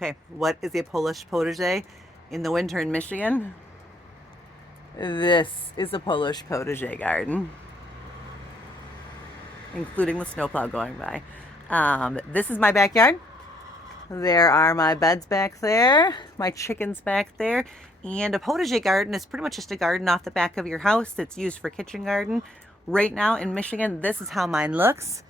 Okay, what is a Polish potager in the winter in Michigan? This is a Polish potager garden, including the snowplow going by. This is my backyard. There are my beds back there, my chickens back there, and a potager garden is pretty much just a garden off the back of your house that's used for kitchen garden. Right now in Michigan, this is how mine looks.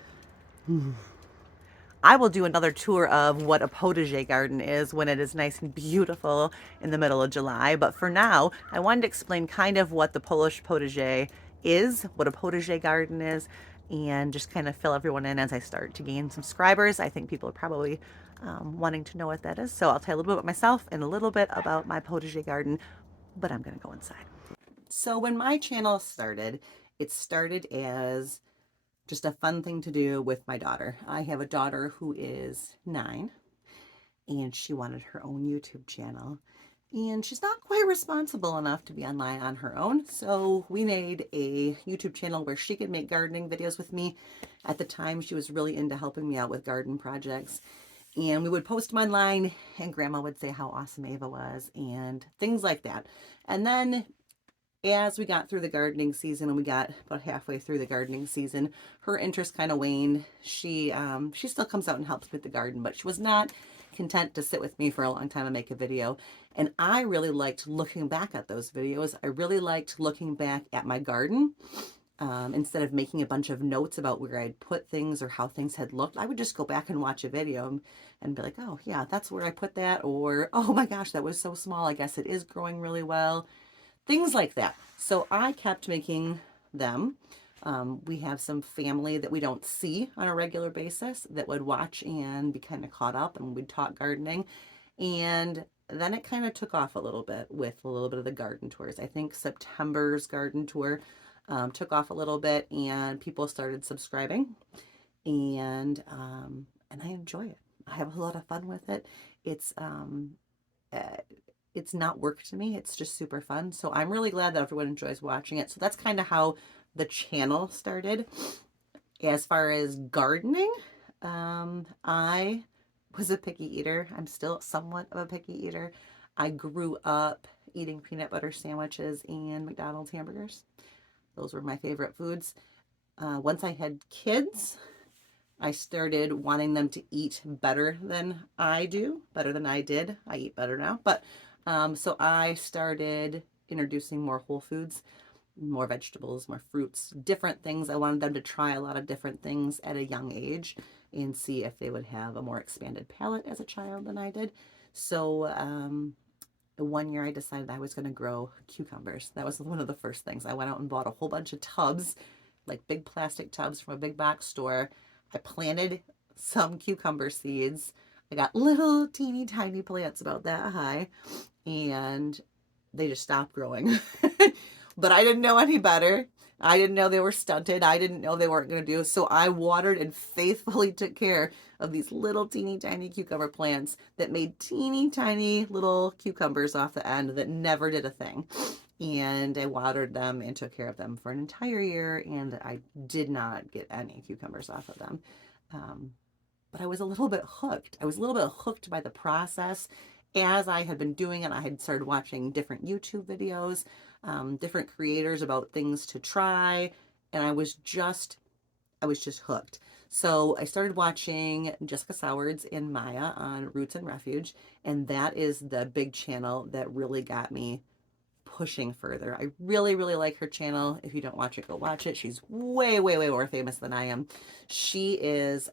I will do another tour of what a potager garden is when it is nice and beautiful in the middle of July. But for now, I wanted to explain kind of what the Polish potager is, what a potager garden is, and just kind of fill everyone in as I start to gain subscribers. I think people are probably wanting to know what that is. So I'll tell you a little bit about myself and a little bit about my potager garden, but I'm going to go inside. So when my channel started, it started as just a fun thing to do with my daughter. I have a daughter who is 9 and she wanted her own YouTube channel. And she's not quite responsible enough to be online on her own. So we made a YouTube channel where she could make gardening videos with me. At the time, she was really into helping me out with garden projects. And we would post them online and Grandma would say how awesome Ava was and things like that. And then as we got through the gardening season and we got about halfway through the gardening season, her interest kind of waned. She still comes out and helps with the garden, but she was not content to sit with me for a long time and make a video. And I really liked looking back at those videos. I really liked looking back at my garden. Instead of making a bunch of notes about where I'd put things or how things had looked, I would just go back and watch a video and be like, oh yeah, that's where I put that. Or, oh my gosh, that was so small. I guess it is growing really well. Things like that. So I kept making them. We have some family that we don't see on a regular basis that would watch and be kind of caught up, and we'd talk gardening. And then it kind of took off a little bit with a little bit of the garden tours. I think September's garden tour took off a little bit and people started subscribing, and I enjoy it. I have a lot of fun with it. It's uh, it's not work to me. It's just super fun. So I'm really glad that everyone enjoys watching it. So that's kind of how the channel started. As far as gardening, I was a picky eater. I'm still somewhat of a picky eater. I grew up eating peanut butter sandwiches and McDonald's hamburgers. Those were my favorite foods. Once I had kids, I started wanting them to eat better than I do, better than I did. I eat better now. But so I started introducing more whole foods, more vegetables, more fruits, different things. I wanted them to try a lot of different things at a young age and see if they would have a more expanded palate as a child than I did. So one year I decided I was going to grow cucumbers. That was one of the first things. I went out and bought a whole bunch of tubs, like big plastic tubs from a big box store. I planted some cucumber seeds. I got little teeny tiny plants about that high, and they just stopped growing. But I didn't know any better. I didn't know they were stunted. I didn't know they weren't going to do. So I watered and faithfully took care of these little teeny tiny cucumber plants that made teeny tiny little cucumbers off the end that never did a thing. And I watered them and took care of them for an entire year, and I did not get any cucumbers off of them. But I was a little bit hooked. I was a little bit hooked by the process. As I had been doing it, I had started watching different YouTube videos, different creators about things to try, and I was just hooked. So I started watching Jessica Sowards and Maya on Roots and Refuge, and that is the big channel that really got me pushing further. I really, really like her channel. If you don't watch it, go watch it. She's way, way, way more famous than I am. She is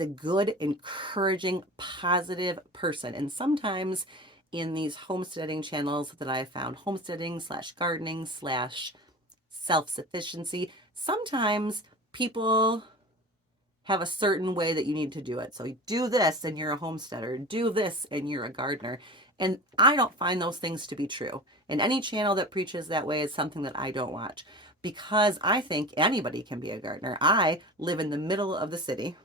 a good, encouraging, positive person. And sometimes in these homesteading channels that I found, homesteading slash gardening slash self-sufficiency, sometimes people have a certain way that you need to do it. So you do this and you're a homesteader, do this and you're a gardener. And I don't find those things to be true. And any channel that preaches that way is something that I don't watch, because I think anybody can be a gardener. I live in the middle of the city.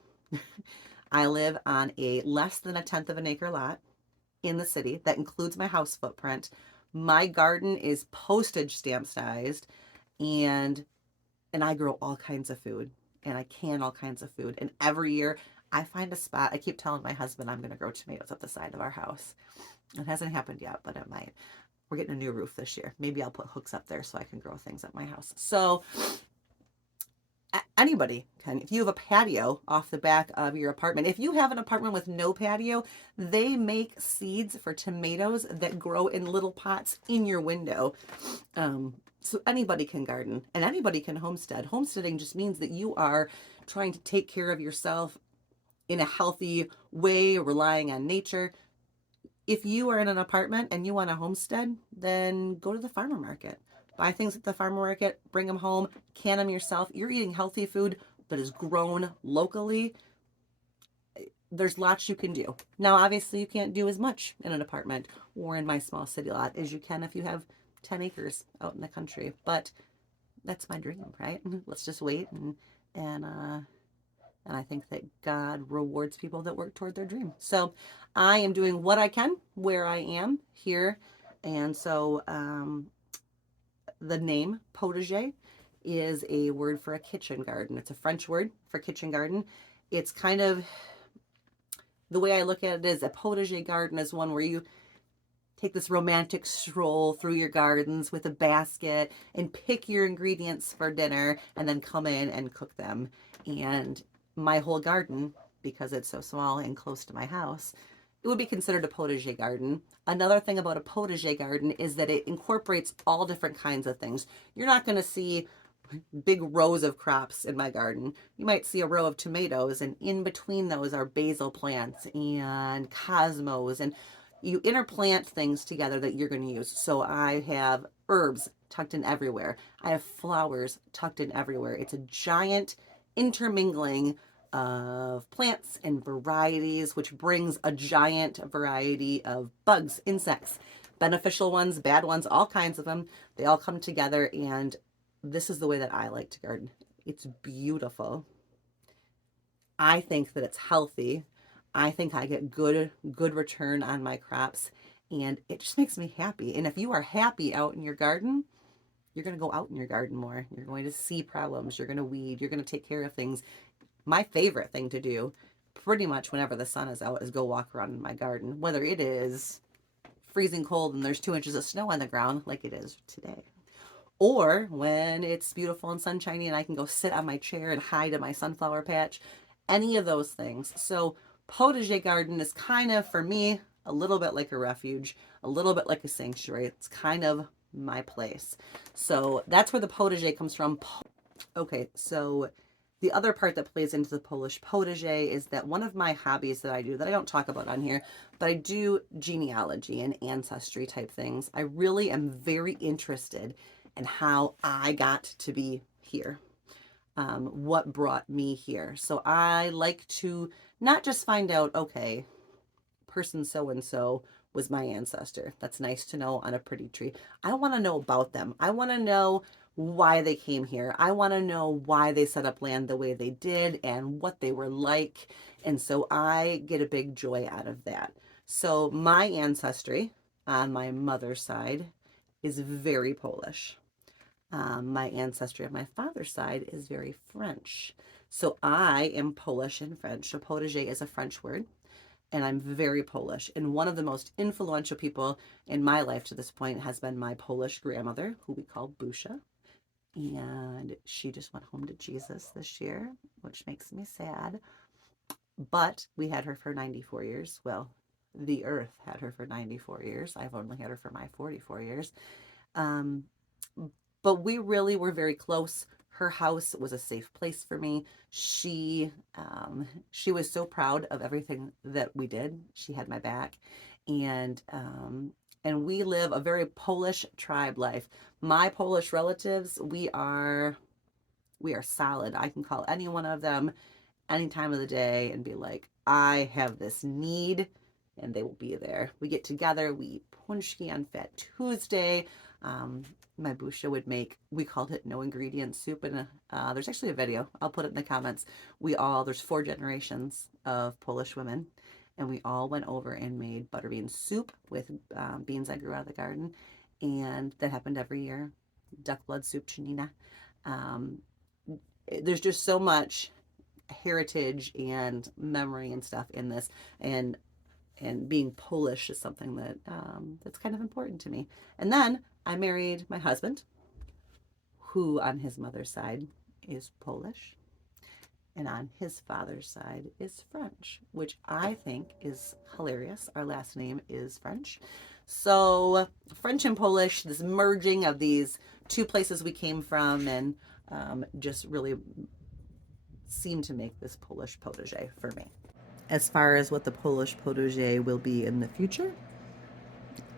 I live on a less than 1/10 of an acre lot in the city. That includes my house footprint. My garden is postage stamp sized, and I grow all kinds of food, and I can all kinds of food. And every year I find a spot. I keep telling my husband I'm going to grow tomatoes at the side of our house. It hasn't happened yet, but it might. We're getting a new roof this year. Maybe I'll put hooks up there so I can grow things at my house. So anybody can. If you have a patio off the back of your apartment, if you have an apartment with no patio, they make seeds for tomatoes that grow in little pots in your window. So anybody can garden and anybody can homestead. Homesteading just means that you are trying to take care of yourself in a healthy way, relying on nature. If you are in an apartment and you want a homestead, then go to the farmer market. Buy things at the farmer market, bring them home, can them yourself. You're eating healthy food that is grown locally. There's lots you can do. Now, obviously, you can't do as much in an apartment or in my small city lot as you can if you have 10 acres out in the country. But that's my dream, right? Let's just wait and I think that God rewards people that work toward their dream. So I am doing what I can where I am here. And so the name potager is a word for a kitchen garden. It's a French word for kitchen garden. It's kind of, the way I look at it is a potager garden is one where you take this romantic stroll through your gardens with a basket and pick your ingredients for dinner and then come in and cook them. And my whole garden, because it's so small and close to my house, it would be considered a potager garden. Another thing about a potager garden is that it incorporates all different kinds of things. You're not going to see big rows of crops in my garden. You might see a row of tomatoes, and in between those are basil plants and cosmos, and you interplant things together that you're going to use. So I have herbs tucked in everywhere. I have flowers tucked in everywhere. It's a giant intermingling of plants and varieties, which brings a giant variety of bugs, insects, beneficial ones, bad ones, all kinds of them. They all come together, and this is the way that I like to garden. It's beautiful. I think that it's healthy. I think I get good return on my crops, and it just makes me happy. And if you are happy out in your garden, you're going to go out in your garden more. You're going to see problems. You're going to weed. You're going to take care of things. My favorite thing to do, pretty much whenever the sun is out, is go walk around in my garden, whether it is freezing cold and there's 2 inches of snow on the ground like it is today, or when it's beautiful and sunshiny and I can go sit on my chair and hide in my sunflower patch, any of those things. So potager garden is kind of, for me, a little bit like a refuge, a little bit like a sanctuary. It's kind of my place. So that's where the potager comes from. Okay, so the other part that plays into the Polish potager is that one of my hobbies that I do, that I don't talk about on here, but I do genealogy and ancestry type things. I really am very interested in how I got to be here, what brought me here. So I like to not just find out, okay, person so-and-so was my ancestor. That's nice to know on a pretty tree. I want to know about them. I want to know why they came here. I want to know why they set up land the way they did and what they were like. And so I get a big joy out of that. So my ancestry on my mother's side is very Polish. My ancestry on my father's side is very French. So I am Polish and French. So potager is a French word, and I'm very Polish. And one of the most influential people in my life to this point has been my Polish grandmother, who we call Busha. And she just went home to Jesus this year, which makes me sad. But we had her for 94 years. Well, the earth had her for 94 years. I've only had her for my 44 years. But we really were very close. Her house was a safe place for me. She was so proud of everything that we did. She had my back, and we live a very Polish tribe life. My Polish relatives, we are solid. I can call any one of them any time of the day and be like, I have this need, and they will be there. We get together, we eat punchki on Fat Tuesday. My Busha would make, we called it no ingredient soup, and there's actually a video, I'll put it in the comments. There's 4 generations of Polish women, and we all went over and made butterbean soup with beans I grew out of the garden, and that happened every year. Duck blood soup, chanina. There's just so much heritage and memory and stuff in this, and being Polish is something that that's kind of important to me. And then I married my husband, who on his mother's side is Polish, and on his father's side is French, which I think is hilarious. Our last name is French. So, French and Polish, this merging of these two places we came from, and just really seemed to make this Polish potager for me. As far as what the Polish potager will be in the future,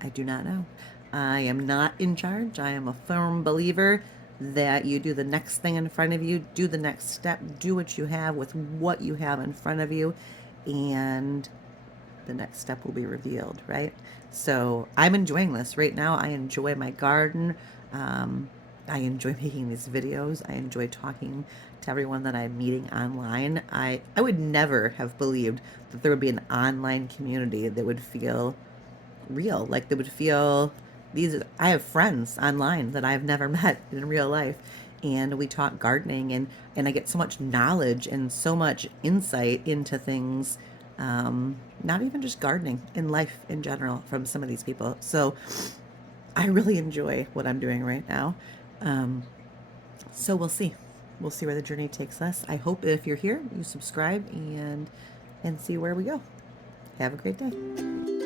I do not know. I am not in charge. I am a firm believer that you do the next thing in front of you, do the next step, do what you have with what you have in front of you, and the next step will be revealed, right? So I'm enjoying this right now. I enjoy my garden. I enjoy making these videos. I enjoy talking to everyone that I'm meeting online. I would never have believed that there would be an online community that would feel real, like they would feel these. I have friends online that I've never met in real life, and we talk gardening, and I get so much knowledge and so much insight into things, not even just gardening, in life in general, from some of these people. So I really enjoy what I'm doing right now. So we'll see where the journey takes us. I hope if you're here you subscribe and see where we go. Have a great day.